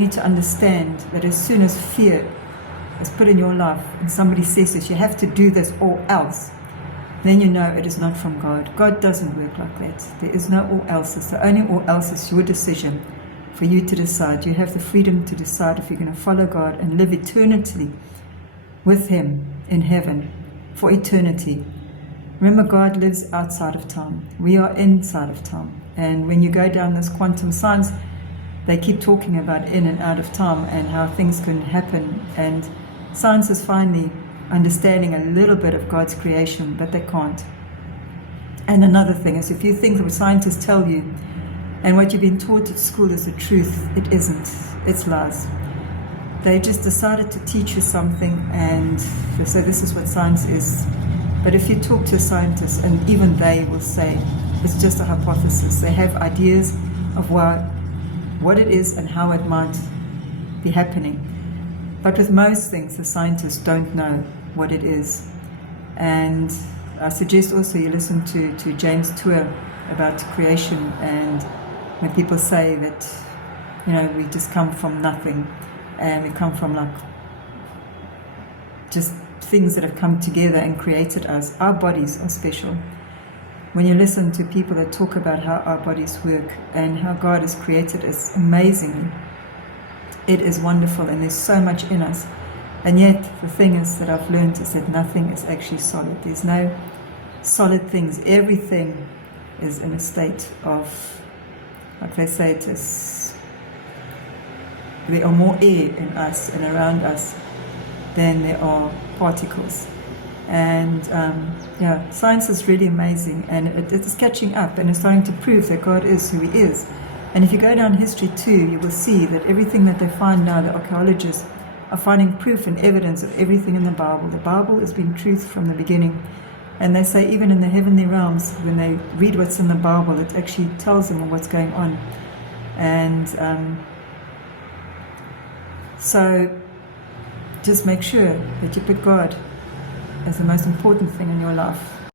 You need to understand that as soon as fear is put in your life and somebody says this, you have to do this or else, then you know it is not from God. God doesn't work like that. There is no or else's. The only or else is your decision for you to decide. You have the freedom to decide if you're going to follow God and live eternally with Him in heaven for eternity. Remember, God lives outside of time. We are inside of time. And when you go down this quantum science, they keep talking about in and out of time and how things can happen. And science is finally understanding a little bit of God's creation, but they can't. And another thing is, if you think that what scientists tell you and what you've been taught at school is the truth, it isn't. It's lies. They just decided to teach you something and they say this is what science is. But if you talk to a scientist, and even they will say it's just a hypothesis. They have ideas of what it is and how it might be happening. But with most things, the scientists don't know what it is. And I suggest also you listen to James Tour about creation, and when people say that, you know, we just come from nothing and we come from like just things that have come together and created us. Our bodies are special. When you listen to people that talk about how our bodies work and how God has created us amazingly, it is wonderful, and there's so much in us. And yet the thing is that I've learned is that nothing is actually solid. There's no solid things. Everything is in a state of, like they say, it is, there are more air in us and around us than there are particles. And science is really amazing, and it is catching up, and it's starting to prove that God is who He is. And if you go down history too, you will see that everything that they find now, the archaeologists are finding proof and evidence of everything in the Bible. The Bible has been truth from the beginning. And they say even in the heavenly realms, when they read what's in the Bible, it actually tells them what's going on. And so just make sure that you put God as the most important thing in your life.